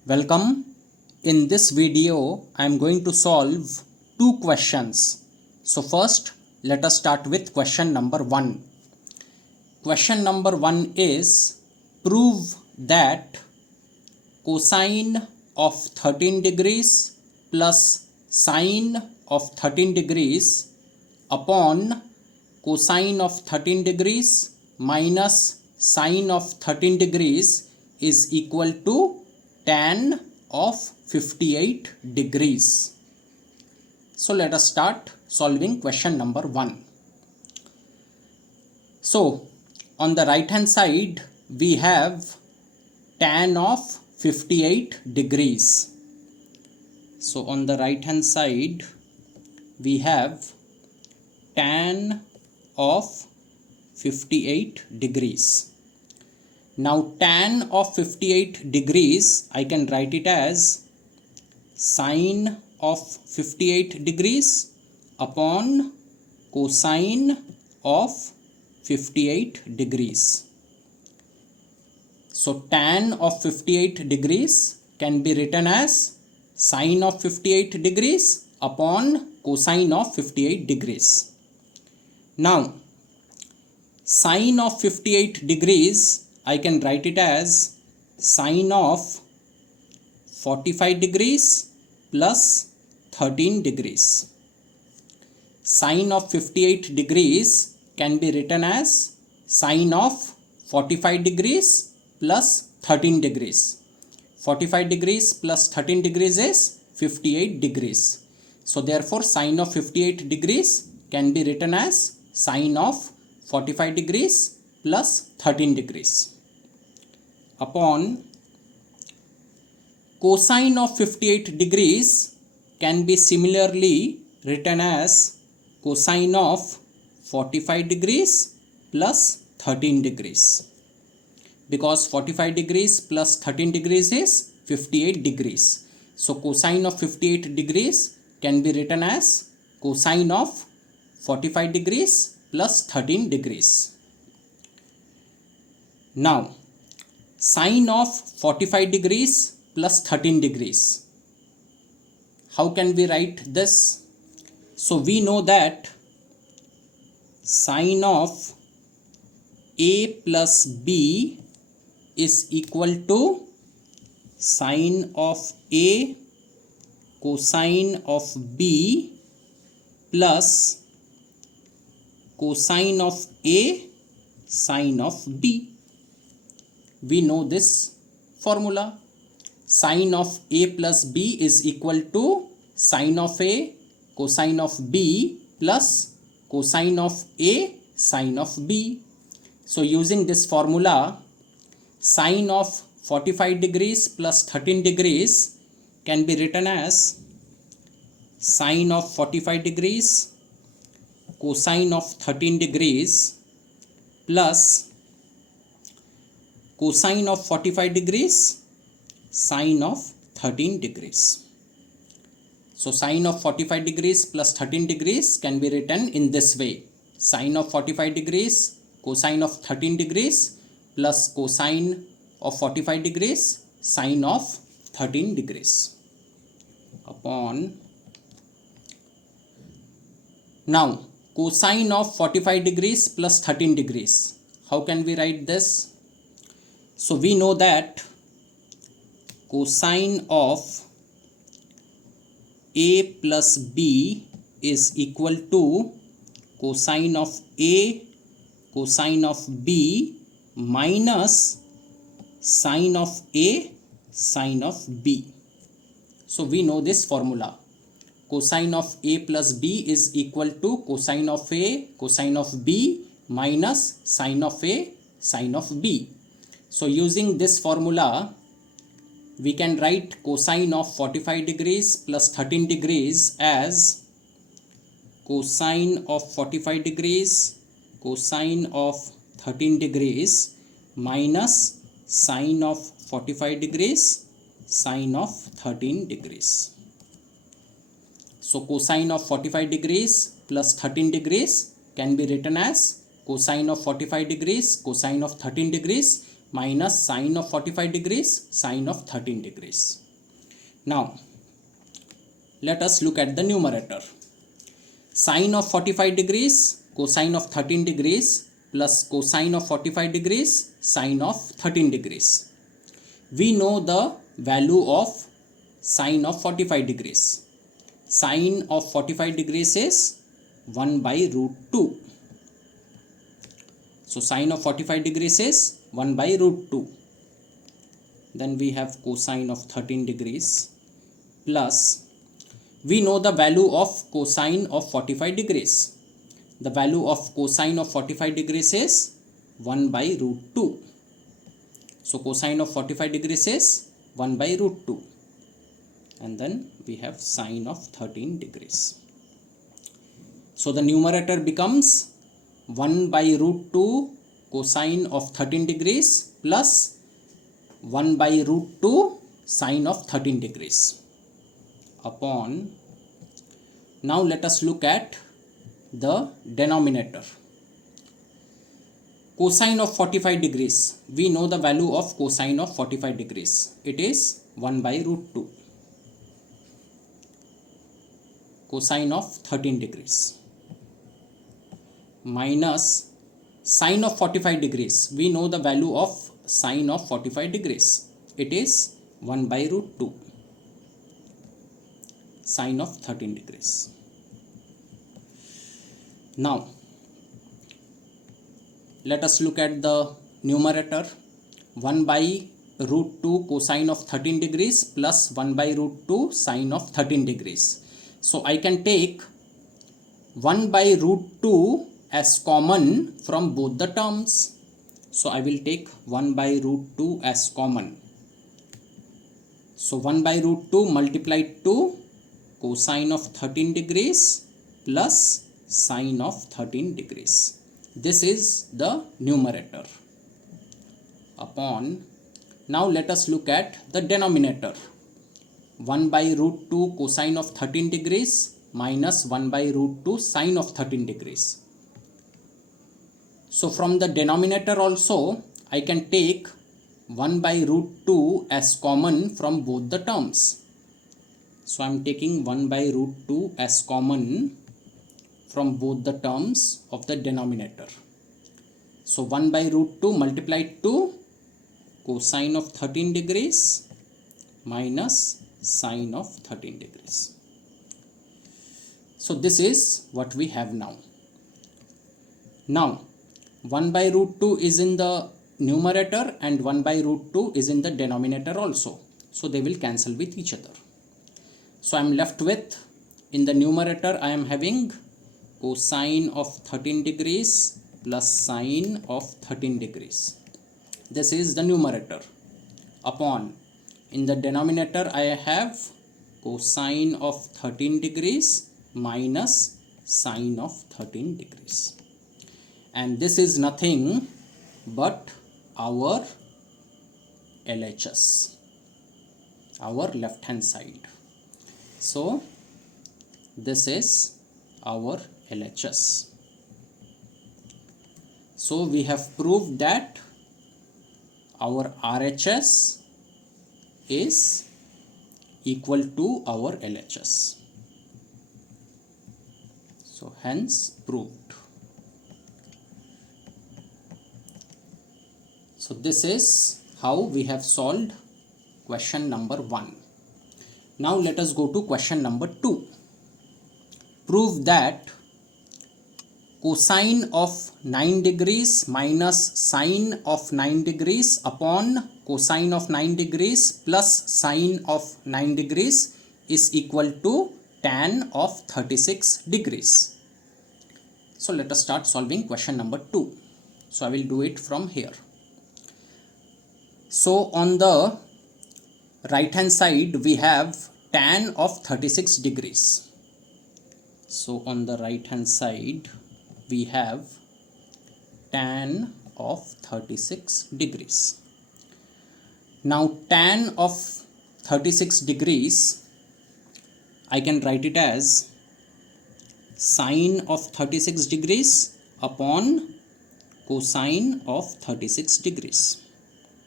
Welcome. In this video, I am going to solve two questions. So first, let us start with question number 1. Question number 1 is prove that cosine of 13 degrees plus sine of 13 degrees upon cosine of 13 degrees minus sine of 13 degrees is equal to tan of 58 degrees. So let us start solving question number 1. So on the right hand side we have tan of 58 degrees. So on the right hand side we have tan of 58 degrees. Now tan of 58 degrees, I can write it as sine of 58 degrees upon cosine of 58 degrees. So tan of 58 degrees can be written as sine of 58 degrees upon cosine of 58 degrees. Now sine of 58 degrees, I can write it as sine of 45 degrees plus 13 degrees. Sine of 58 degrees can be written as sine of 45 degrees plus 13 degrees. 45 degrees plus 13 degrees is 58 degrees. So therefore sine of 58 degrees can be written as sine of 45 degrees plus 13 degrees upon cosine of 58 degrees can be similarly written as cosine of 45 degrees plus 13 degrees, because 45 degrees plus 13 degrees is 58 degrees. So cosine of 58 degrees can be written as cosine of 45 degrees plus 13 degrees. Now sine of 45 degrees plus 13 degrees. How can we write this? So we know that sine of a plus b is equal to sine of a cosine of b plus cosine of a sine of b. We know this formula. Sine of a plus b is equal to sine of a cosine of b plus cosine of a sine of b. So using this formula, sine of 45 degrees plus 13 degrees can be written as sine of 45 degrees cosine of 13 degrees plus cosine of 45 degrees sine of 13 degrees. So sine of 45 degrees plus 13 degrees can be written in this way: sine of 45 degrees cosine of 13 degrees plus cosine of 45 degrees sine of 13 degrees upon. Now cosine of 45 degrees plus 13 degrees. How can we write this? So we know that cosine of a plus b is equal to cosine of a cosine of b minus sine of a sine of b. So we know this formula. Cosine of a plus b is equal to cosine of a cosine of b minus sine of a sine of b. So using this formula, we can write cosine of 45 degrees plus 13 degrees as cosine of 45 degrees cosine of 13 degrees minus sine of 45 degrees sine of 13 degrees. So cosine of 45 degrees plus 13 degrees can be written as cosine of 45 degrees cosine of 13 degrees minus sine of 45 degrees, sine of 13 degrees. Now, let us look at the numerator. Sine of 45 degrees, cosine of 13 degrees, plus cosine of 45 degrees, sine of 13 degrees. We know the value of sine of 45 degrees. Sine of 45 degrees is 1 by root 2. So sine of 45 degrees is 1 by root 2. Then we have cosine of 13 degrees plus, we know the value of cosine of 45 degrees. The value of cosine of 45 degrees is 1 by root 2. So cosine of 45 degrees is 1 by root 2. And then we have sine of 13 degrees. So the numerator becomes 1 by root 2 cosine of 13 degrees plus 1 by root 2 sine of 13 degrees upon. Now let us look at the denominator. Cosine of 45 degrees. We know the value of cosine of 45 degrees. It is 1 by root 2. Cosine of 13 degrees minus sine of 45 degrees. We know the value of sine of 45 degrees. It is 1 by root 2 sine of 13 degrees. Now let us look at the numerator. 1 by root 2 cosine of 13 degrees plus 1 by root 2 sine of 13 degrees. So I can take 1 by root 2 as common from both the terms. So I will take 1 by root 2 as common. So 1 by root 2 multiplied to cosine of 13 degrees plus sine of 13 degrees. This is the numerator upon. Now let us look at the denominator. 1 by root 2 cosine of 13 degrees minus 1 by root 2 sine of 13 degrees. So from the denominator also I can take 1 by root 2 as common from both the terms. So I am taking 1 by root 2 as common from both the terms of the denominator. So 1 by root 2 multiplied to cosine of 13 degrees minus sine of 13 degrees. So this is what we have now. Now 1 by root 2 is in the numerator and 1 by root 2 is in the denominator also. So they will cancel with each other. So I am left with, in the numerator I am having cosine of 13 degrees plus sine of 13 degrees. This is the numerator upon. In the denominator I have cosine of 13 degrees minus sine of 13 degrees. And this is nothing but our LHS, our left hand side. So this is our LHS. So we have proved that our RHS is equal to our LHS. So hence proved. So this is how we have solved question number 1. Now let us go to question number 2. Prove that cosine of 9 degrees minus sine of 9 degrees upon cosine of 9 degrees plus sine of 9 degrees is equal to tan of 36 degrees. So let us start solving question number 2. So I will do it from here. So on the right hand side we have tan of 36 degrees. So on the right hand side we have tan of 36 degrees. Now tan of 36 degrees I can write it as sine of 36 degrees upon cosine of 36 degrees.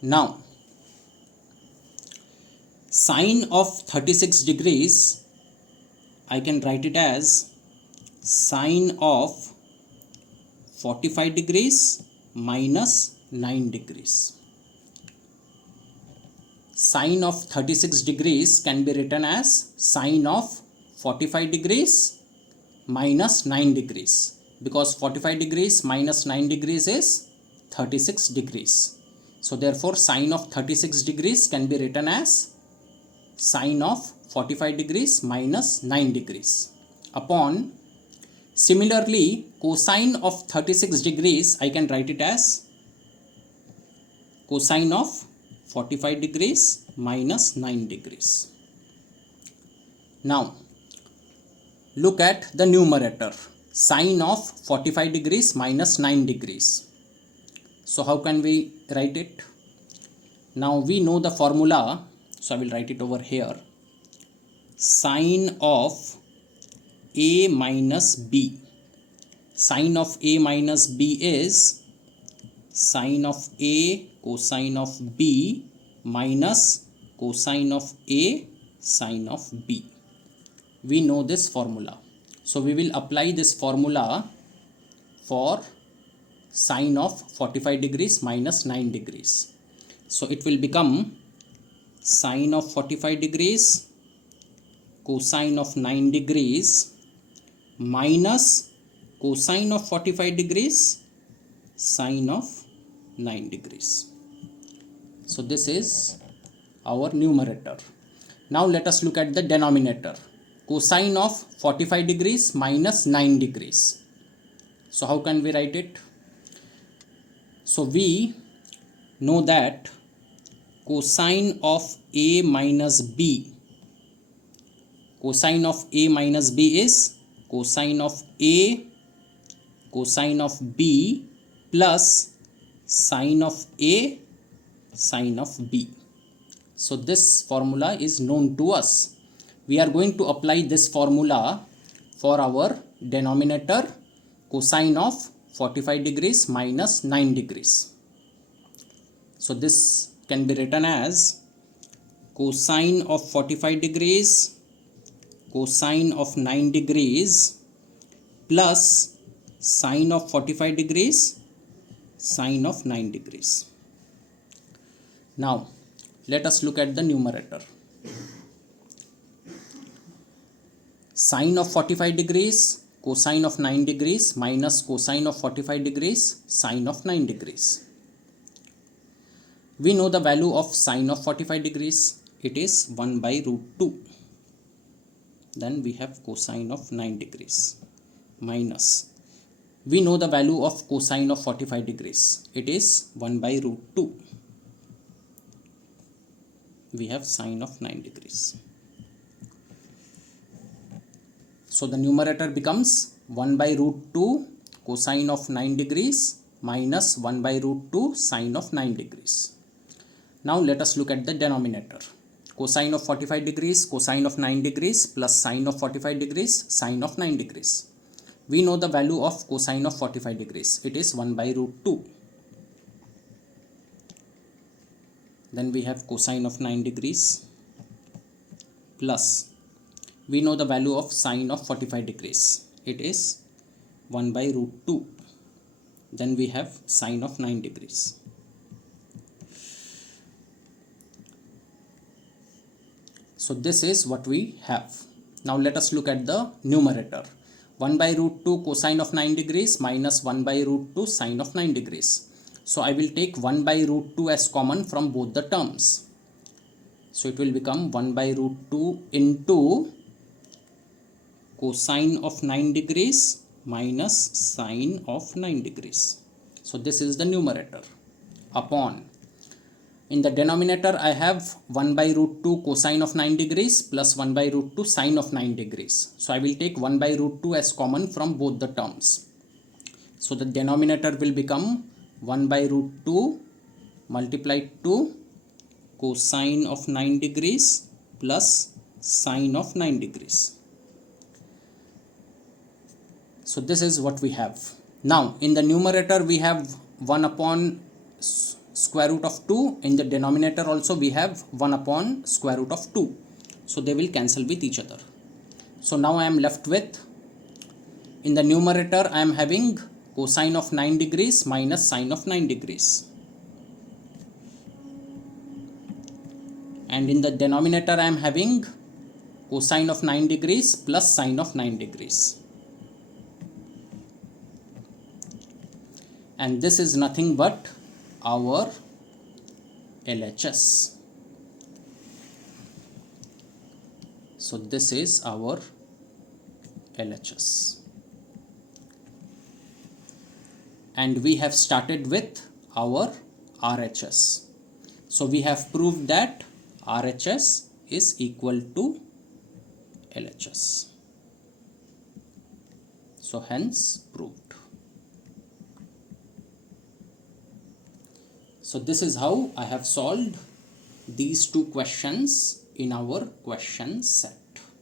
Now, sine of 36 degrees, I can write it as sine of 45 degrees minus 9 degrees. Sine of 36 degrees can be written as sine of 45 degrees minus 9 degrees, because 45 degrees minus 9 degrees is 36 degrees. So therefore sine of 36 degrees can be written as sine of 45 degrees minus 9 degrees upon, similarly cosine of 36 degrees I can write it as cosine of 45 degrees minus 9 degrees. Now look at the numerator, sine of 45 degrees minus 9 degrees. So how can we write it? Now we know the formula, so I will write it over here. Sine of a minus b. Sine of a minus b is sine of a cosine of b minus cosine of a sine of b. We know this formula, so we will apply this formula for sine of 45 degrees minus 9 degrees. So it will become sine of 45 degrees cosine of 9 degrees minus cosine of 45 degrees sine of 9 degrees. So this is our numerator. Now let us look at the denominator, cosine of 45 degrees minus 9 degrees. So how can we write it? So we know that cosine of a minus b, cosine of a minus b is cosine of a cosine of b plus sine of a sine of b. So this formula is known to us. We are going to apply this formula for our denominator, cosine of 45 degrees minus 9 degrees. So this can be written as cosine of 45 degrees cosine of 9 degrees plus sine of 45 degrees sine of 9 degrees. Now let us look at the numerator. Sine of 45 degrees cosine of 9 degrees minus cosine of 45 degrees sine of 9 degrees. We know the value of sine of 45 degrees. It is 1 by root 2. Then we have cosine of 9 degrees minus, we know the value of cosine of 45 degrees. It is 1 by root 2. We have sine of 9 degrees. So the numerator becomes 1 by root 2 cosine of 9 degrees minus 1 by root 2 sine of 9 degrees. Now let us look at the denominator. Cosine of 45 degrees cosine of 9 degrees plus sine of 45 degrees sine of 9 degrees. We know the value of cosine of 45 degrees. It is 1 by root 2. Then we have cosine of 9 degrees plus, we know the value of sine of 45 degrees. It is 1 by root 2. Then we have sine of 9 degrees. So this is what we have. Now let us look at the numerator. 1 by root 2 cosine of 9 degrees minus 1 by root 2 sine of 9 degrees. So I will take 1 by root 2 as common from both the terms. So it will become 1 by root 2 into cosine of 9 degrees minus sine of 9 degrees. So this is the numerator upon, in the denominator I have 1 by root 2 cosine of 9 degrees plus 1 by root 2 sine of 9 degrees. So I will take 1 by root 2 as common from both the terms. So the denominator will become 1 by root 2 multiplied to cosine of 9 degrees plus sine of 9 degrees. So this is what we have. Now in the numerator we have 1 upon square root of 2. In the denominator also we have 1 upon square root of 2. So they will cancel with each other. So now I am left with, in the numerator I am having cosine of 9 degrees minus sine of 9 degrees. And in the denominator I am having cosine of 9 degrees plus sine of 9 degrees. And this is nothing but our LHS. So this is our LHS. And we have started with our RHS. So we have proved that RHS is equal to LHS. So hence proved. So this is how I have solved these two questions in our question set.